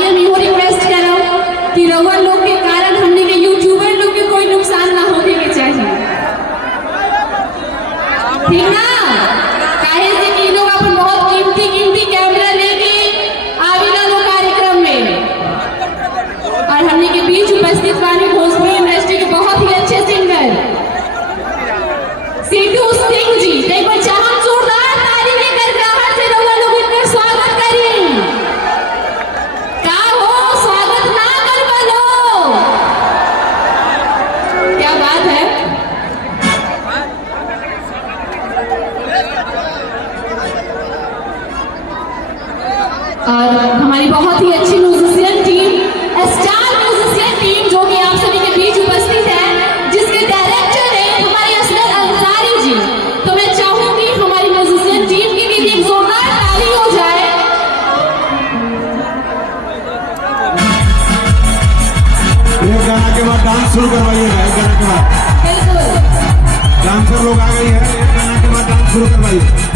बाकी हम इहो रिक्वेस्ट करब कि रउआ लोग के कारण हमने के यूट्यूबर लोग के कोई नुकसान ना होने के चाहिए, ठीक ना? काहे से कि लोग अपन बहुत कीमती कैमरा लेके आवेला लोग कार्यक्रम में, और हमने के बीच उपस्थित वाले भोजपुरी इंडस्ट्री के बहुत ही अच्छे सिंगर सीटू सिंह जी, एक बार चाहम जोरदार ताली के गड़गड़ाहट से रउआ लोग इनका स्वागत करिए। का हो स्वागत ना कर बोलो, क्या बात है। और हमारी बहुत ही अच्छी musician team, star musician team जो कि आप सभी के बीच उपस्थित है, जिसके डायरेक्टर है हमारे असलर अंसारी जी। तो मैं चाहूंगी हमारी म्यूजिशियन टीम की भी एक जोरदार ताली हो जाए। एक गाना के बाद डांस शुरू करवाइएगा, एक गाना के बाद बिल्कुल डांसर लोग आ गई है, एक गाना के बाद डांस शुरू करवाइए।